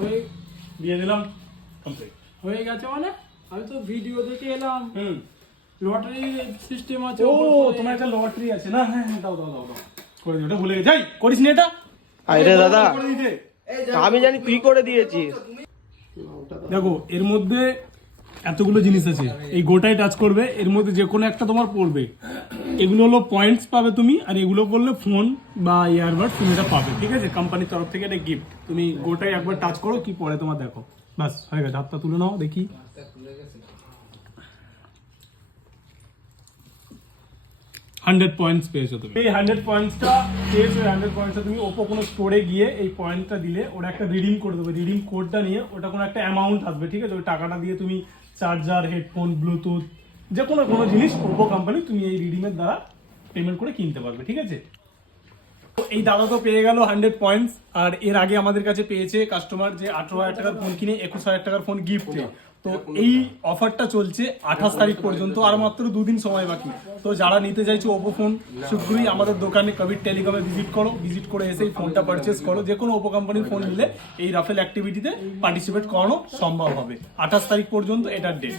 হয়ে দিয়ে দিলাম কমপ্লিট হয়ে গেছে মানে আমি তো ভিডিও দেখে এলাম লটারি সিস্টেম আছে ও তোমার একটা লটারি আছে না? হ্যাঁ হ্যাঁ দাও দাও দাও দাও করে দিও, ওটা ভুলে গেছি। যাই করিস নি এটা? আরে দাদা করে দিতে। আমি জানি তুই করে দিয়েছিস। দেখো এর মধ্যে এতগুলো জিনিস আছে, এই গোটাই টাচ করবে, এর মধ্যে যে কোনো একটা তোমার পড়বে। এগুলো হলো পয়েন্টস পাবে তুমি, আর এগুলো করলে ফোন বা ইয়ারবাড তুমি এটা পাবে, ঠিক আছে? কোম্পানির তরফ থেকে এটা গিফট। তুমি গোটাই একবার টাচ করো, কি পরে তোমার দেখো। বাস হয়ে গেছে, হাতটা তুলে নাও দেখি। 100 পয়েন্টস পেয়েছো তুমি। এই 100 পয়েন্টসটা পেয়েছো, 100 পয়েন্টসটা তুমি ওপো কোনো স্টোরে গিয়ে এই পয়েন্টটা দিলে ওরা একটা রিডিম করে দেবে। রিডিম কোডটা নিয়ে ওটা কোনো একটা অ্যামাউন্ট আসবে, ঠিক আছে? ওই টাকাটা দিয়ে তুমি চার্জার, হেডফোন, ব্লুটুথ যে কোনো জিনিস ওপো কোম্পানি তুমি এই রিডিমের দ্বারা পেমেন্ট করে কিনতে পারবে, ঠিক আছে? তো এই দাদা তো পেয়ে গেল 100 পয়েন্টস। আর এর আগে আমাদের কাছে পেয়েছে কাস্টমার যে 18,000 টাকার ফোন কিনে 21,000 টাকার ফোন গিফটে। তো এই অফারটা চলছে 28 তারিখ পর্যন্ত, আর মাত্র 2 দিন সময় বাকি। তো যারা নিতে চাইছো ওপো ফোন, শীঘ্রই আমাদের দোকানে কবির টেলিকমে ভিজিট করে এসে এই ফোনটা পারচেস করো। যে কোনো ওপো কোম্পানির ফোন নিলে এই রাফেল অ্যাক্টিভিটিতে পার্টিসিপেট করানো সম্ভব হবে। 28 তারিখ পর্যন্ত এটার ডেট।